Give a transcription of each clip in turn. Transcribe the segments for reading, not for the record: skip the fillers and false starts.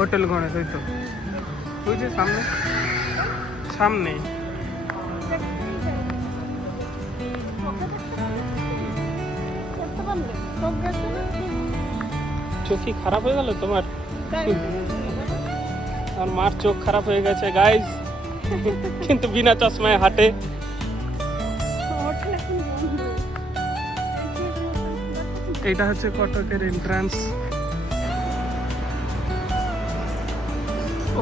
Hotel Ganesh, ওই তো ওই যে সামনে সামনে। চোখ কি খারাপ হয়ে গেল তোমার? আমার মার চোখ খারাপ হয়ে গেছে গাইস, কিন্তু বিনা চশমায় হাঁটে। এটা হচ্ছে কটকের এন্ট্রান্স। ও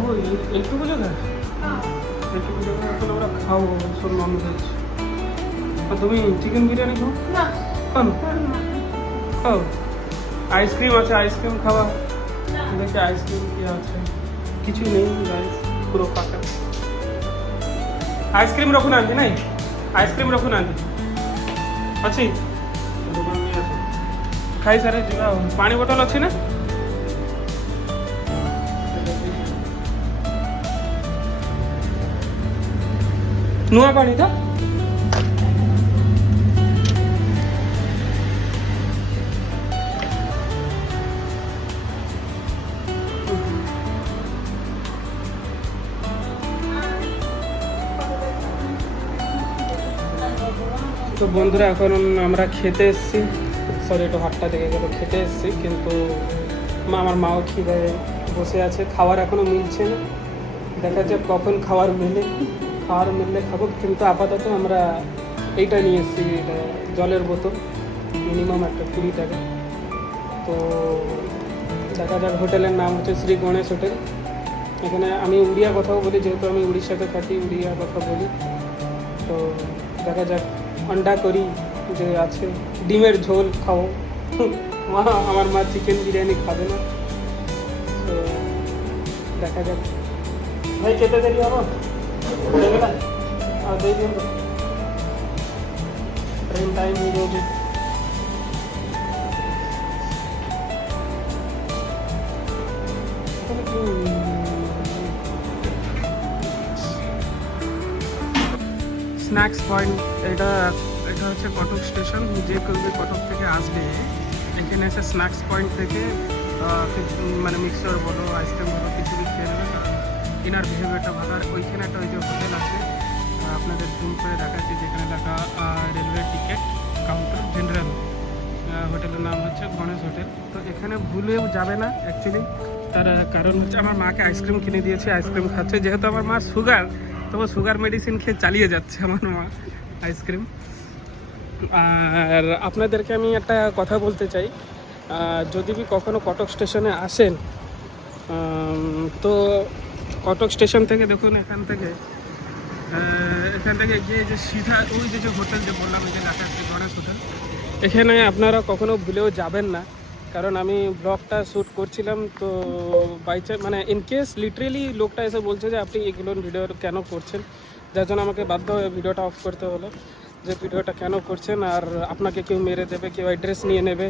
এইটুকু জায়গা, এইটুকু জায়গা এখন আমরা খাবো সব ননভেজ। তুমি চিকেন বিরিয়ানি খাও? খাও। আইসক্রিম আছে, আইসক্রিম খাওয়া। দেখি আইসক্রিম কি আছে, কিছু নেই গাইস, পুরো ফাঁকা। আইসক্রিম রখুন আনছি নাই, আইসক্রিম রখুন আনছি ଅଛି ଖାଇସାରି ଯିବା ଆଉ। ପାଣି ବୋତଲ ଅଛି ନା? ନୂଆ ପାଣି ତ? তো বন্ধুরা এখন আমরা খেতে এসেছি, সরি একটু হাতটা লেগে গেল, খেতে এসেছি কিন্তু আমার মাও খিদে বসে আছে, খাবার এখনও মিলছে না, দেখা যাক কখন খাবার মিললে খাবো। কিন্তু আপাতত আমরা এইটা নিয়ে এসেছি, এটা জলের বোতল, মিনিমাম একটা 20 টাকা। তো দেখা যাক, হোটেলের নাম হচ্ছে শ্রী গণেশ হোটেল। এখানে আমি উড়িয়া কথাও বলি, যেহেতু আমি উড়িষ্যাতে থাকি, উড়িয়া কথা বলি। তো দেখা যাক, अंडा करी जो আছে, ডিমের ঝোল খাও। মা আমার মা চিকেন বিরিয়ানি খাবে না, তো দেখা যাক। ভাই খেতে দেরি হবো, আর দিয়ে দিন, ট্রেন টাইম হয়ে যাবে। স্ন্যাক্স পয়েন্ট, এটা হচ্ছে কটক স্টেশন। যে কেউ কটক থেকে আসবে এখানে এসে স্ন্যাক্স পয়েন্ট থেকে মানে মিক্সচার বলো, আইসক্রিম বলো, কিছু খেয়ে নেবে। এনার বিহেভিয়ারটা ভালো। আর ওইখানে একটা ওই যে হোটেল আছে, আপনাদের জুম করে দেখাচ্ছি, যেখানে লেখা রেলওয়ে টিকিট কাউন্টার জেনারেল। হোটেলের নাম হচ্ছে গণেশ হোটেল। তো এখানে ভুলেও যাবে না অ্যাকচুয়ালি, তার কারণ হচ্ছে আমার মাকে আইসক্রিম কিনে দিয়েছি, আইসক্রিম খাচ্ছে। যেহেতু আমার মা সুগার, তবে সুগার মেডিসিন খেয়ে চালিয়ে যাচ্ছে আমার মা আইসক্রিম। আর আপনাদেরকে আমি একটা কথা বলতে চাই, যদি কখনো কটক স্টেশনে আসেন, তো কটক স্টেশন থেকে দেখুন, এখান থেকে গিয়ে যে সিধা ওই যে হোটেল যে বললাম, যে লেখা আছে গণেশ হোটেল, এখানে আপনারা কখনো ভুলেও যাবেন না। কারণ আমি ব্লগটা শ্যুট করছিলাম, তো বাই চান্স মানে ইনকেস লিটারেলি লোকটা এসে বলছে যে আপনি এগুলো ভিডিও কেন করছেন, যার জন্য আমাকে বাধ্য হয়ে ভিডিওটা অফ করতে হলো, যে ভিডিওটা কেন করছেন, আর আপনাকে কেউ মেরে দেবে, কেউ অ্যাড্রেস নিয়ে নেবে,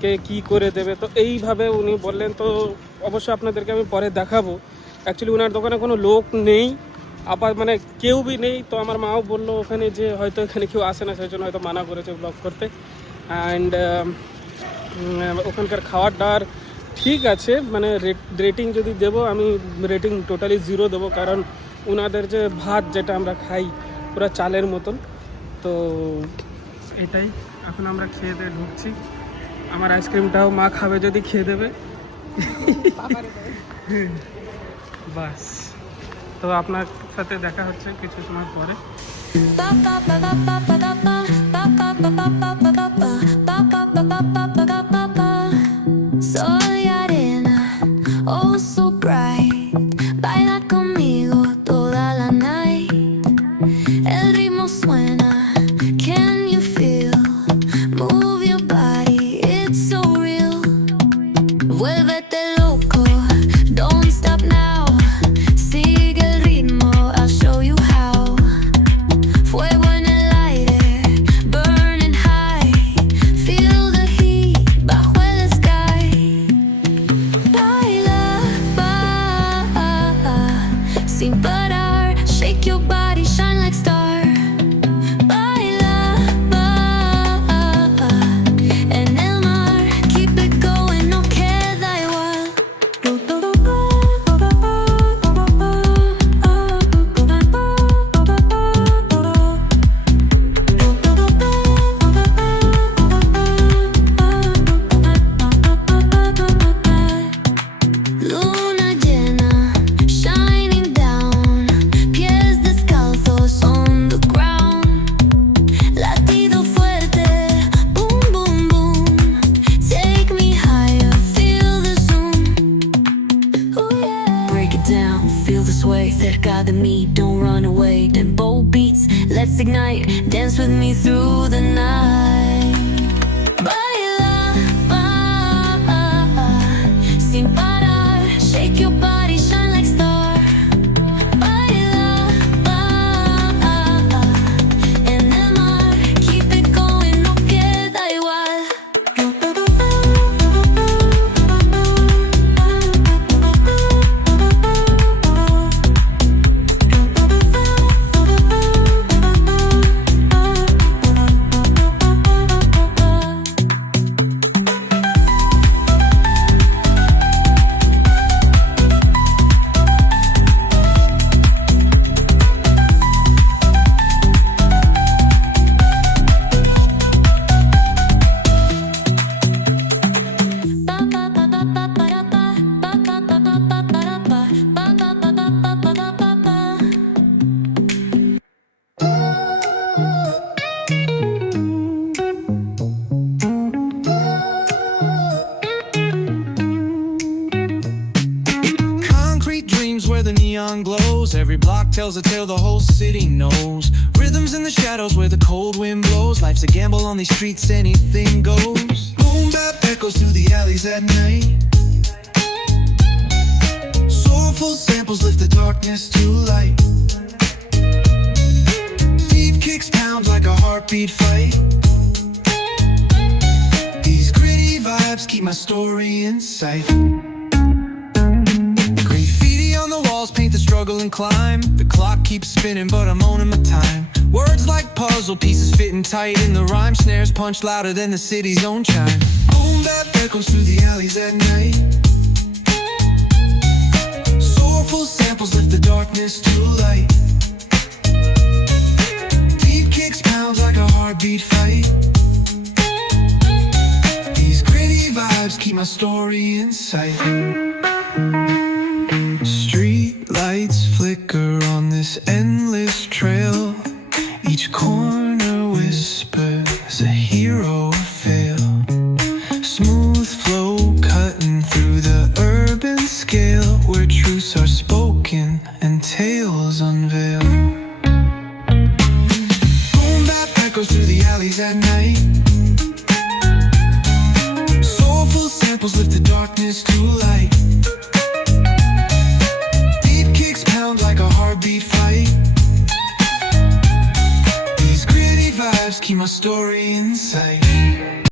কে কী করে দেবে। তো এইভাবে উনি বললেন, তো অবশ্যই আপনাদেরকে আমি পরে দেখাবো। অ্যাকচুয়ালি ওনার দোকানে কোনো লোক নেই, আবার মানে কেউ বি নেই। তো আমার মাও বললো ওখানে যে হয়তো এখানে কেউ আসে না, সেই জন্য হয়তো মানা করেছে ব্লগ করতে। অ্যান্ড ওখানকার খাওয়ার দাওয়ার ঠিক আছে, মানে রেটিং যদি দেবো, আমি রেটিং টোটালি 0 দেবো। কারণ ওনাদের যে ভাত যেটা আমরা খাই পুরো চালের মতন। তো এটাই, এখন আমরা খেয়ে দিয়ে ঢুকছি। আমার আইসক্রিমটাও মা খাবে যদি খেয়ে দেবে, বাস। তো আপনার সাথে দেখা হচ্ছে কিছু সময় পরে। Soy arena, oh so bright. Baila conmigo toda la night. El ritmo suena, can you feel? Move your body, it's so real. Vuélvete loco, don't stop now. Sigue el ritmo, I'll show you how. Fuego en el aire, burning high. Feel the heat bajo el sky. let's ignite. Dance with me through the night. Baila, sin parar. Shake your body, shine like star. Baila, en el mar. Keep it going, no queda igual. Concrete dreams where the neon glows. Every block tells a tale the whole city knows. Rhythms in the shadows where the cold wind blows. Life's a gamble on these streets, anything goes. Boom bap echoes through the alleys at night. Soulful samples lift the darkness to light. Beat kicks pound like a heartbeat fight. These gritty vibes keep my story in sight. Graffiti on the walls paint the struggle and climb. The clock keeps spinning but I'm owning my time. Words like puzzle pieces fitting tight in the rhyme. Snares punch louder than the city's own chime. Boom bap echoes through the alleys at night. Soulful samples lift the darkness to light. Beat kicks pound like a heartbeat fight. These gritty vibes keep my story in sight. Street lights flicker on this endless trail. Each corner whispers a hero or fail. Smooth flow cutting through the urban scale, where truths are spoken and tales unveil. Boom bap echoes through the alleys at night. Soulful samples lift the darkness to light. Beat kicks pound like a heartbeat fight. These gritty vibes keep my story in sight.